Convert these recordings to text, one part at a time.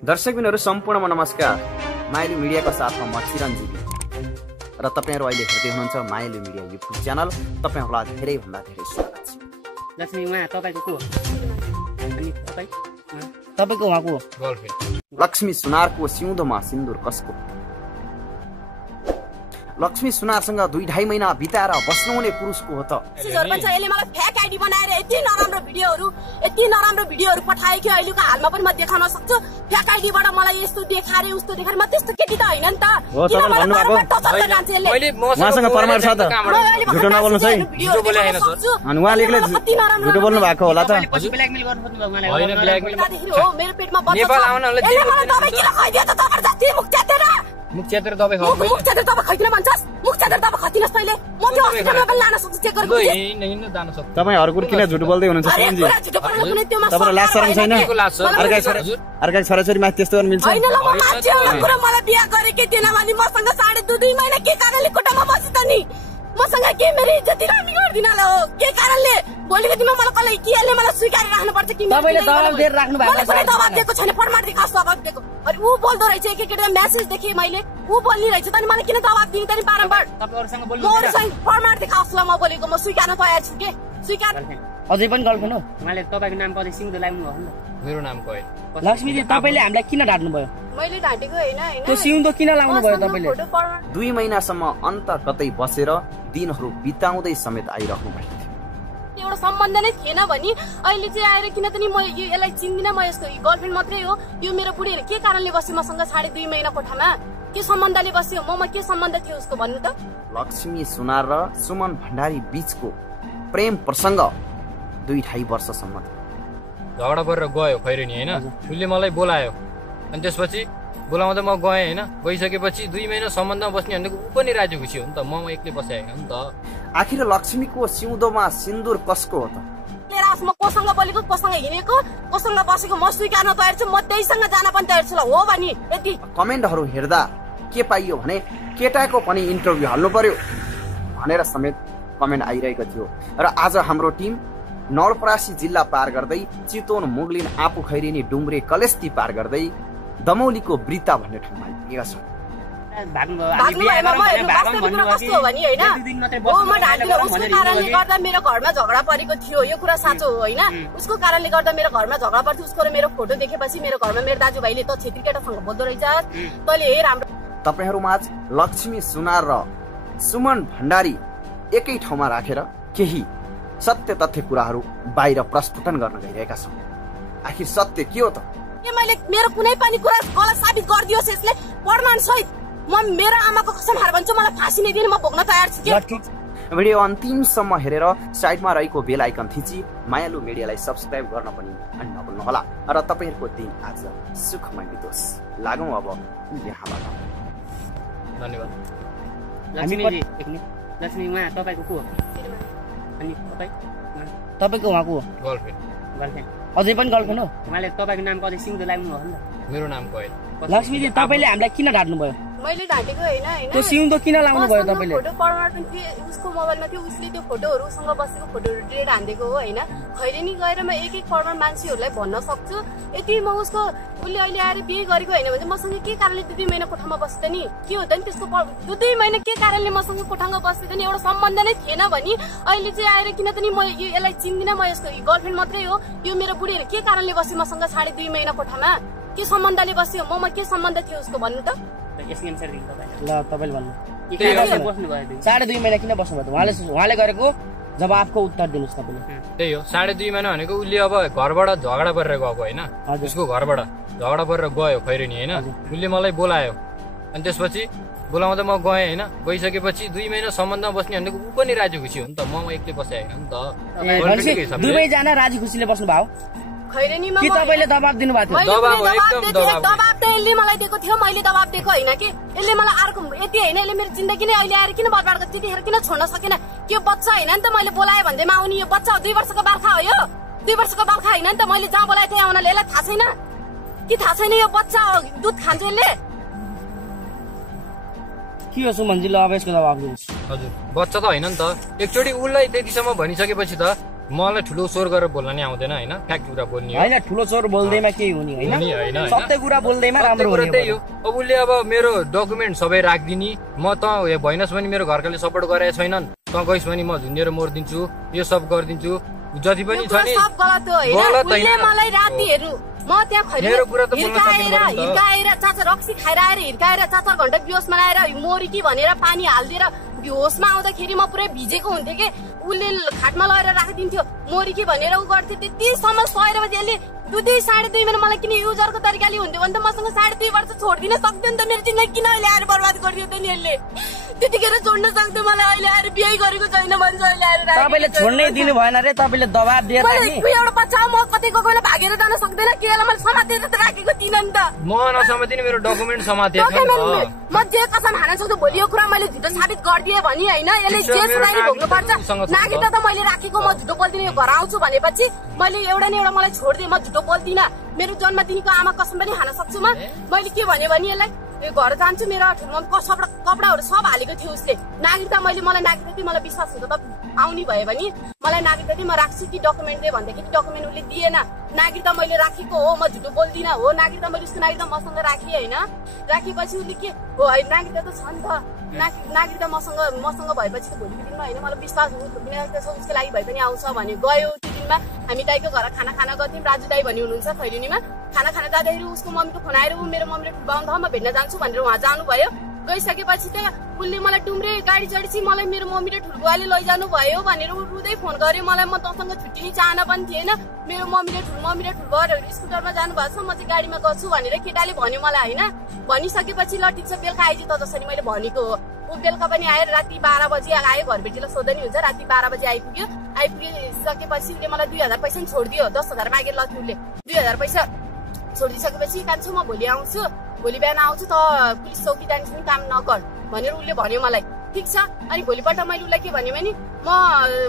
दर्शकबिनहरु सम्पूर्णमा नमस्कार। मायालु मिडियाको साथमा म चिरञ्जीवी र तपाईहरु अहिले हेर्दै हुनुहुन्छ मायालु मिडिया युट्युब च्यानल। तपाईहरुलाई धेरै भन्दा धेरै स्वागत छ। लक्ष्मी उहाँ तपाईको को हो? अनि तपाईको उहाँको गर्लफ्रेन्ड लक्ष्मी सुनारको सिउँदोमा सिन्दूर कसको? लक्ष्मी सुनारसँग 2.5 महिना बिताएर बस्नुहुने पुरुषको हो त। यसले मलाई फेक आइडी बनाएर यति नराम्रो भिडियोहरु पठायो कि अहिलेको हालमा पनि म देखाउन सक्छु। फेक आइडीबाट मलाई यस्तो देखारे उस्तो देखारे, म त्यस्तो केटी त हैन नि त। मैले उहाँसँग परमार छ त, झुटो नबोल्नु है। झुटो बोले हैन सर। अनि उहाँले एक्लै झुटो बोल्नु भएको होला त। ब्ल्याकमेल गर्नु पर्ने भयो उहाँलाई। हैन ब्ल्याकमेल हो, मेरो पेटमा बच्चा छ। नेपाल आउनले दबाई किन खाइदियो त? जबरजस्ती मुख च्यातेर दबाई खाऊ। मुख च्यातेर दबाई खाइदिन भन्छस्? मुख च्यातेर दबाई खादिनस् तैले? म त्यो हस्पिटलमा पनि लान सक्छु, चेक गरेको थिएँ। हैन जान सक्छु। तपाई हर कुरा किन झुटो बोल्दै हुनुहुन्छ चिरञ्जी? तपाईलाई लाज शरम छैन? अर्का छोराछोरी माथि त्यस्तो गर्न मिल्छ? हैन ल, म मान्छे हो कुरा। मलाई बिहे गरेकै थिएन भने मसँग 2.5 महिना के कारणले कोठामा बसी त नि? मसँग के मेरो इज्जत राख्नु गर्दिन ल हो? के कारणले? भोलिको दिनमा मलाई कसले केले मलाई स्वीकार राख्नु पर्छ कि? तपाईले दबाब दिएर राख्नु भएको छ। मैले दबाब दिएको छैन, फर्माट दिएको दबाब दिएको। अनि उ बोल्दो रहेछ, एकैचोटि मेसेज देखे मैले, उ बोल्नी रहेछ त। अनि मलाई किन दबाब दिनु त नि बारम्बार? तपाईहरुसँग बोल्नु मोरसँग फर्माट दिएको ल म बोलेको, म स्वीकार्न तयार छु के? स्वीकार। अझै पनि गर्लफ्रेन्ड हो? उहाँले तपाईको नाम कतै सिउँदो लाग्नु भयो नि? मेरो नाम कोइल। लक्ष्मी जी तपाईले हामीलाई किन ढाट्नु भयो? मैले ढाटेको हैन। त्यो सिउँदो किन लाउनु भयो तपाईले? 2 महिनासम्म अन्त कतै बसेर दिनहरु बिताउँदै समेत आइराख्नु भएको थियो। एउटा सम्बन्ध नै थिएन भने अहिले चाहिँ आएर किन त नि म यसलाई चिन्दिन, म यसको गर्लफ्रेन्ड मात्रै हो। यो मेरो बुढीले के कारणले बस्यो मसँग 2.5 महिना कोठामा? के सम्बन्धले बस्यो? ममा के सम्बन्ध थियो उसको भन्नु त? लक्ष्मी सुनार र सुमन भण्डारी बीचको प्रेम प्रसंग 2.5 वर्षसम्म झगडा परेर गयो खैरेनी हैन। उसले मलाई बोलायो, अनि त्यसपछि बोलाउँदा म गएँ हैन। गइसकेपछि 2 महिना सम्बन्धमा बस्ने भनेको उ पनि राजी खुसी हो नि त। म एक्लै बसेको नि त। आखिर लक्ष्मीको सिउँदोमा सिन्दूर कसको हो त? म कोसँग बोलेको, कोसँग हिँडेको, कोसँग बसेको म स्वीकार्न तयार छु। म त्यहीसँग जान पनि तयार छु ल हो भनी। यति कमेन्टहरु हेर्दा के पाइयो भने केटाको पनि इन्टरभ्यु हाल्नु पर्यो भनेर समेत कमेन्ट आइरहेको थियो। र आज हाम्रो टिम नवलपरासी जिल्ला पार गर्दै चितवन, मुगलिन, आफू खैरेनी, डुम्रे, कलेस्ती पार गर्दै दमौलीको ब्रिता भन्ने ठाउँमा आइपुगेका छन्। मेरो घरमा झगडा परेको थियो, यो कुरा साँचो हो होइन? उसको कारणले गर्दा मेरो घरमा झगडा पर्थ्यो। उसको र मेरो फोटो देखेपछि मेरो घरमा मेरो दाजुभाइले त छेत्री केटासँग बोल्दो रहेछ तैले हेर हाम्रो। तपाईहरुमाझ लक्ष्मी सुनार र सुमन भण्डारी एकै ठाउँमा राखेर केही सत्य तथ्य कुराहरू बाहिर प्रस्फुटन गर्न गइरहेका छन्। आखिर सत्य के हो त? मैले मेरो कुनै पनि कुरा गलत साबित गरिदियोस् यसले प्रमाण सहित म मेरो आमाको कसम हार भन्छु, मलाई फाँसी नै दिनु, म भोग्न तयार छु के? भिडियो अन्तिमसम्म हेरेर साइडमा रहेको बेल आइकन थिची मायालु मिडियालाई सब्स्क्राइब गर्न पनि नभुल्नु होला। र तपाईहरुको दिन आज सुखमय बितोस्। लागौं अब यहाँबाट। धन्यवाद। लक्ष्मी उहाँ तपाईको को हो? अनि तपाईको उहाँको गर्लफ्रेन्ड अझै पनि गर्लफ्रेन्ड हो? उहाँले तपाईको नाम कतै सिउँदो लाग्नु भयो नि त? मेरो नाम कोइल। लक्ष्मी जी तपाईले हामीलाई किन ढाट्नु भयो? मैले ढाटेको हैन। त्यो सिउँदो किन लाउनु भयो तपाईले? फोटो फर्माट पनि थियो उसको मोबाइलमा थियो। उसले त्यो फोटोहरुसँग बसेको फोटोहरु डिलिट हान्देको हो हैन? खैरेनी गएर म एक फर्माट मान्छेहरुलाई भन्न सक्छु। यति म उसको उसले अहिले आएर बिहे गरेको हैन भने मसँग के कारणले 2 महिना कोठामा बस्दै नि? के हो त नि त्यसको 2 महिना के कारणले मसँग कोठामा बस्दै नि? एउटा सम्बन्ध नै थिएन भने अहिले चाहिँ आएर किन त नि म यसलाई चिन्दिन, म यसको गर्लफ्रेन्ड मात्रै हो। यो मेरो बुढीले के कारणले बस्यो मसँग 2.5 महिना कोठामा? के सम्बन्धले बस्यो? ममा के सम्बन्ध थियो उसको भन्नु त? ल तपाईले भन्नु। 2.5 महिना किन बस्नु भयो? उहाँले गरेको जवाफको उत्तर दिनुस् तपाईले। त्यही हो, 2.5 महिना भनेको उसले अब घरबाट झगडा परेर गएको हैन। उसको घरबाट झगडा परेर गयो खैरेनी हैन। उसले मलाई बोलायो, अनि त्यसपछि बोलाउँदा म गएँ हैन। गइसकेपछि 2 महिना सम्बन्धमा बस्ने भनेको उ पनि राजी खुसी हो नि त। म एक्लै बसेको नि त। दुवै जना राजी खुसीले बस्नु भयो? खैरेनीमा के तपाईले दबाब दिनु भएको थियो? दबाब त यसले मलाई दिएको थियो, मैले दबाब दिएको हैन के? यसले मलाई अर्को यति हैन, यसले मेरो जिन्दगी नै अहिले आएर किन बर्बाद गर्छ? त्यतिखेर किन छोड्न सकेन? के बच्चा हैन नि त? मैले बोलाए भन्दैमा आउने यो बच्चा 2 वर्षको बार्खा हो। यो 2 वर्षको बार्खा हैन नि त? मैले जहाँ बोलाएको थिएँ आउनले यसलाई थाहा छैन कि? थाहा छैन यो बच्चा दुध खान्छ यसले? के हो सुमनजी? ल अब यसको जवाब दिनुस्। हजुर, बच्चा त हैन नि त। एकचोटी उलाई त्यतिसम्म भनिसकेपछि त मलाई ठुलो स्वर गरेर बोल्न नि आउँदैन हैन फ्याक्ट कुरा बोल्ने हो हैन ठुलो स्वर बोल्दैमा केही हुने हैन सत्य कुरा बोल्दैमा राम्रो हुने त्यही हो अब उसले अब मेरो डकुमेन्ट सबै राखिदिनी म त भइनस् भने मेरो घरकाले सपोर्ट गरेको छैनन् त गइस् भने म झुन्डेर मोर्दिन्छु यो सब गरिदिन्छु जति पनि छ नि सब गलत हो हैन उसले मलाई राति हेर्नु म त्यहाँ हिर्काएर चाचा रक्सी खाएर आएर हिर्काएर 4 घण्टा बेहोसमा आएर मोरी कि भनेर पानी हालिदिएर होसमा आउँदाखेरि म पुरै भिजेको हुन्थ्यो के उसले खाटमा लगेर राखिदिन्थ्यो मोरी कि भनेर उ गर्थ्यो त्यतिसम्म सहेर यसले 2.5 महिना मलाई किन युजरको तरिकाले हुन्थ्यो भने त मसँग 2.5 वर्ष छोड्दिन सक्दैन त मेरो जिन्दगी किन अहिले आएर बर्बाद गरिदियो त नि यसले त्यतिखेर छोड्न सक्थ्यो मलाई अहिले आएर बिहे गरेको छैन भन्छ अहिले आएर तपाईले छोड्नै दिनु भएन रे तपाईले दबाब दिएर नि एउटा बच्चा म कतै गएको बेला भागेर जान सक्दैन के बेला मैले समातेर त राखेको थिइन नि त म नसमातिने मेरो डकुमेन्ट समातेको म जे कसम हान्न सक्छु भोलि यो कुरा मैले झुटो साबित गरिदिए भनी हैन यसले जे सुनाइ भोग्नु पर्छ नागरिकता त मैले राखेको म झुटो बोल्दिन यो घर आउँछु भनेपछि मैले एउटा न एउटा मलाई छोड्दिए म झुटो बोल्दिन मेरो जन्मदिनको आमा कसम पनि हान्न सक्छु म मैले के भने यसलाई यो घर जान्छु मेरो कपडाहरू सब हालेको थियो उसले नागरिकता मलाई नागरिकता मलाई विश्वास हुन्छ त आउने भयो भने मलाई नागरिकता म राख्छु कि डकुमेन्ट दे भन्दाखेरि डकुमेन्ट उसले दिएन नागरिकता मैले राखेको हो म झुटो बोल्दिन हो नागरिकता मैले उसको नागरिकता मसँग राखेँ हैन राखेपछि उसले के हो नागरिकता त छ नि त नागरिकता मसँग भएपछि त भोलिको दिनमा हैन मलाई विश्वास उसको लागि भए पनि आउँछ भने गयो त्यो दिनमा हामी दाइको घर खाना गर्थ्यौँ राजु दाई भन्ने हुनुहुन्छ खैरिनीमा खाना जाँदाखेरि उसको मम्मीको फोन आएर ऊ मेरो मम्मीले ठुल्बाउनु ठाउँमा भेट्न जान्छु भनेर उहाँ जानुभयो गइसकेपछि त उसले मलाई टुम्रे गाडी चढेपछि मलाई मेरो मम्मीले ठुलबुवाले लैजानु भयो भनेर ऊ रुँदै फोन गर्यो मलाई म तसँग छुट्टिने चाहना पनि थिएन मेरो मम्मीले ठुलबुवाहरू स्कुटरमा जानु भएको छ म चाहिँ गाडीमा गर्छु भनेर केटाले भन्यो मलाई हैन भनिसकेपछि ल ठिक छ बेलुका आइज त जसरी मैले भनेको हो ऊ बेलुका पनि आएर राति 12 बजी आयो घरबेटीलाई सोध्दै हुन्छ राति 12 बजी आइपुगिसकेपछि उसले मलाई 2000 पैसा छोडिदियो 10,000 मागेर लथ्यो उसले 2000 पैसा छोडिसकेपछि कान्छु म भोलि आउँछु भोलि बिहान आउँछु त पुलिस चौकी जान्छु नि काम नगर भनेर उसले भन्यो मलाई ठिक छ अनि भोलिपल्ट मैले उसलाई के भन्यो भने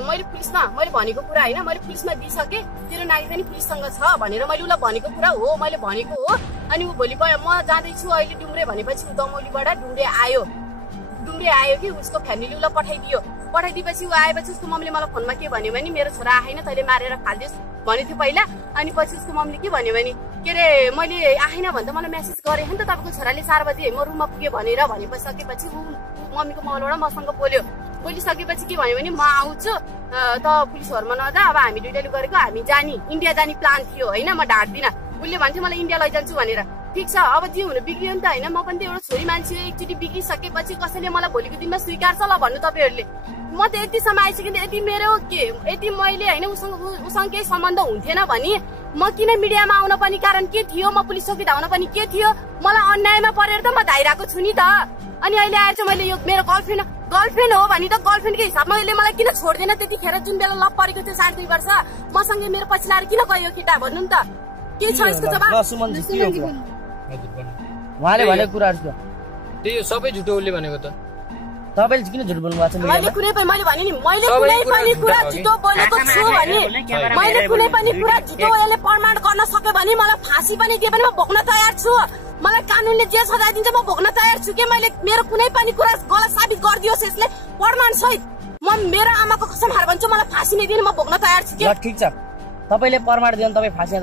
मैले पुलिसमा मैले भनेको कुरा हैन मैले पुलिसमा दिइसके तेरो नागरिकता नि पुलिससँग छ भनेर मैले उसलाई भनेको कुरा हो मैले भनेको हो अनि ऊ भोलि म जाँदैछु अहिले डुम्रे भनेपछि ऊ दमौलीबाट डुम्रे आयो कि उसको फ्यामिली उसलाई पठाइदिएपछि ऊ आएपछि उसको मम्मीले मलाई फोनमा के भन्यो भने मेरो छोरा आएन तैँले मारेर फाल्दिस् भनेको थियो पहिला अनि पछि उसको मम्मीले के भन्यो भने के अरे मैले आएन भने त मलाई मेसेज गरेँ नि त तपाईँको छोराले 4 बजी म रुममा पुग्यो भनेर भनेपछि ऊ मम्मीको मोबाइलबाट मसँग बोलिसकेपछि के भन्यो भने म आउँछु त पुलिसहरूमा नजा अब हामी दुइटाले गरेको हामी इन्डिया जाने प्लान थियो होइन म ढाँट्दिनँ उसले भन्थ्यो मलाई इन्डिया लैजान्छु भनेर ठिक छ अब जे हुनु बिग्रियो नि त होइन म पनि त एउटा छोरी मान्छे एकचोटि बिग्रिसकेपछि कसैले मलाई भोलिको दिनमा स्वीकार्छ ल भन्नु तपाईँहरूले म त यतिसम्म आइसकेँ यति मेरो यति मैले होइन उसँग केही सम्बन्ध हुन्थेन भने म किन मिडियामा आउन पनि कारण के थियो म पुलिस चौकी धाउन पनि के थियो मलाई अन्यायमा परेर त म धाइरहेको छु नि त अनि अहिले आएर चाहिँ मैले यो मेरो गर्लफ्रेन्ड हो भने त गर्लफ्रेन्डको हिसाबमा यसले मलाई किन छोड्दैन त्यतिखेर जुन बेला लभ परेको थियो 2.5 वर्ष मसँग मेरो पछि लाएर किन गयो केटा भन्नु नि त के छ यसको जवाब उहाँले भनेको कुराहरु छ त्यही सबै झुटो उसले भनेको त तपाईले किन झुट बोल्नु भएको छ मैले कुनै पनि कुरा झुटो बोलेको छु भने मैले कुनै पनि कुरा झुटो यसले प्रमाण गर्न सक्यो भने मलाई फाँसी पनि दिए पनि म भोग्न तयार छु मलाई कानुनले जे सजाय दिन्छ म भोग्न तयार छु के मैले मेरो कुनै पनि कुरा गलत साबित गरिदियोस् यसले प्रमाण सहित म मेरो आमाको कसम हार भन्छु मलाई फाँसी नै दिनु म भोग्न तयार छु के ठीक छ तपाईले प्रमाण दिनु तपाई फाँसीमा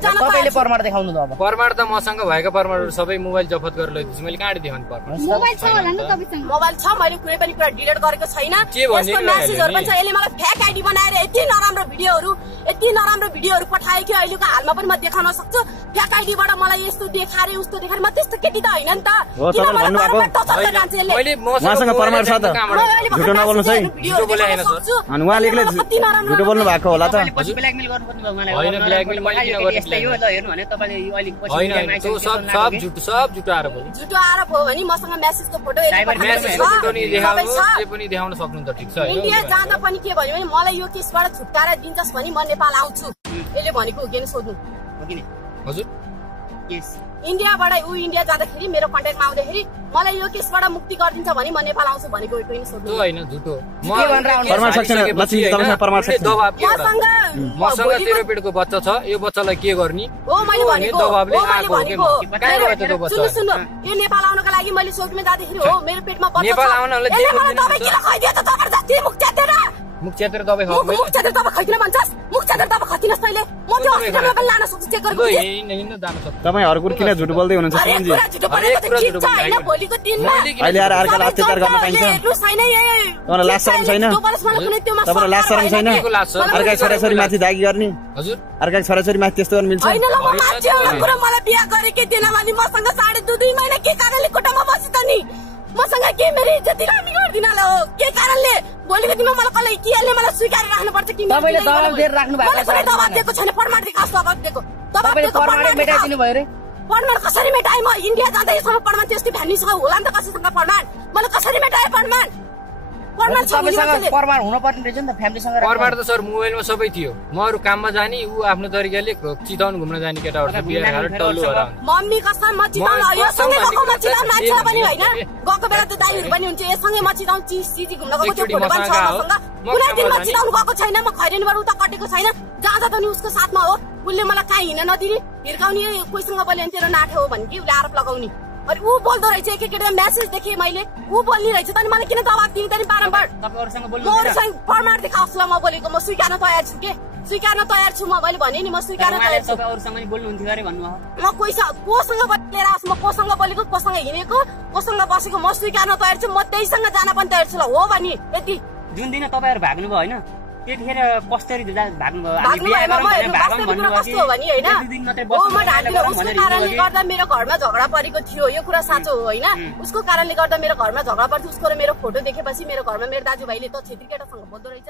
जानु तपाईले प्रमाण देखाउनु त अब प्रमाण त मसँग भएको प्रमाणहरु सबै मोबाइल जफत गरेर लैदिछु मैले कहाँ देखाउनु प्रमाण मोबाइल छ होला नि तपाईसँग मोबाइल छ मैले कुनै पनि कुरा डिलिट गरेको छैन यसको मेसेजहरु पनि छ यसले मलाई फेक आइडी बनाएर यति नराम्रो भिडियोहरु पठायो कि अहिलेको हालमा पनि म देखाउन सक्छु फेक आइडीबाट मलाई यस्तो देखारे उस्तो देखारे म त्यस्तो केटी त हैन नि त किन मलाई बारबार टचर गरिरहन्छ यसले मैले मसँग प्रमाण छ त झुटो नबोल्नु है झुटो बोले हैन सर अनि उहाँले एक्लै झुटो बोल्नु भएको होला त गर्नुपर्ने भयो मलाई हैन ब्ल्याकमेल मैले किन गर्ने यस्तै हो ल हेर्नु भने तपाईले अहिले पछि सब झुटो आरोप हो भने मसँग मेसेजको फोटो पनि देखाउन सक्नुहुन्छ ठीक छ इन्डिया जाँदा पनि के भन्यो भने मलाई यो केसबाट छुटकारा दिन्छस् भने म नेपाल आउँछु यसले भनेको हो किन सोध्नु हो किन हजुर केस इन्डियाबाट इन्डिया जाँदाखेरि मेरो कन्ट्याक्टमा आउँदाखेरि मलाई यो केसबाट मुक्ति गरिदिन्छ भने म नेपाल आउँछु भनेको पनि सोध्नु त्यो हैन झुटो मसँग 13 पेटको बच्चा छ यो बच्चालाई के गर्ने हो मैले भनेको सुन्नु यो नेपाल आउनको लागि मैले चौकीमा जाँदाखेरि हो मेरो पेटमा बच्चा नेपाल आउनलाई तपाईँ किन खैदियो त जबरजस्ती मुक्ति दिएर मुख च्यातेर दबाई खाऊ मुख च्यातेर दबाई खाइदिन भन्छस् मुख च्यातेर दबाई खाइदिनस् तैले म त्यो हस्पिटलमा पनि लान सक्छु चेक गरेको हिँड्नु जान सक्छ तपाईँ हर कुरा किन झुट बोल्दै हुनुहुन्छ सुमनजी हैन भोलिको दिनमा अहिले आएर अर्कालाई अत्याचार गर्न पाइन्छ तपाईँलाई लाज शरम छैन तपाईँलाई लाज शरम छैन अर्का छोराछोरी माथि दागी गर्ने हजुर अर्का छोराछोरी माथि त्यस्तो गर्न मिल्छ हैन ल म मान्छे एउटा कुरा मलाई बिहा गरेकै थिएन भने मसँग 2.5 महिना के कारणले कोठामा बसी त नि मसँग के मेरो इज्जत रामी गर्दिन ल हो के कारणले भोलिको दिनमा मलाई कसले केले मलाई स्वीकार राख्नुपर्छ कि तपाईले दबाब दिएर राख्नु भएको छ दबाब दिएको छैन प्रमाण देखाउस दबाब दिएको तपाईले प्रमाण मेटाइदिनु भयो रे प्रमाण कसरी मेटाए म इन्डिया जाँदै यसमा प्रमाण त्यस्तै भ्यानीसँग होला नि त कसैसँग प्रमाण मैले कसरी मेटाए प्रमाण प्रमाण छ प्रमाण हुन पर्ने रहेछ नि त फ्यामिलीसँग प्रमाण त सर मोबाइलमा सबै थियो म अरु काममा जानी उ आफ्नो तरिकाले चिताउन घुम्न जानी केटाहरु बिहा गरेर टल्लु हरा मम्मी कसम म चिताउन यो सँगै गएको म चिताउन मान्छे पनि हैन गएको बेला त दाइहरु पनि हुन्छ यससँगै म चिताउन चिजी घुम्न गएको त्यो फोटो पनि छ मसँग कुनै दिन म चिताउन गएको छैन म खैरेनीबाट उता कटेको छैन जाँदा त नि उसको साथमा हो उले मलाई कहाँ हिँड्न नदिने हिर्काउने कोहीसँग बोल्यो भने तेरो नाठो हो भन्ने कि उले आरोप लगाउने अरे ऊ बोल्दो रहेछ एक मेसेज देखेँ मैले ऊ बोल्ने रहेछ त मलाई किन जवाब दिने त नि बारम्बार मसँग प्रमाण देखाउँछु ल म बोलेको म स्वीकार्न तयार छु के स्वीकार्न तयार छु म मैले भने नि म स्वीकार्न तयार छु अरूसँग नि बोल्नुहुन्थ्यो अरे भन्नु हो म कोसँग बोलेर आउँछु म कोसँग बोलेको कोसँग हिँडेको कोसँग बसेको म स्वीकार्न तयार छु म त्यहीसँग जान पनि तयार छु ल हो भने यति जुन दिन तपाईहरु भाग्नु भयो हैन त्यतिखेर कस्तरी भाग्नु भयो उसको कारणले गर्दा मेरो घरमा झगडा परेको थियो यो कुरा साँचो हो होइन उसको कारणले गर्दा मेरो घरमा झगडा पर्थ्यो उसको र मेरो फोटो देखेपछि मेरो घरमा मेरो दाजुभाइले त छेत्री केटासँग बोल्दो रहेछ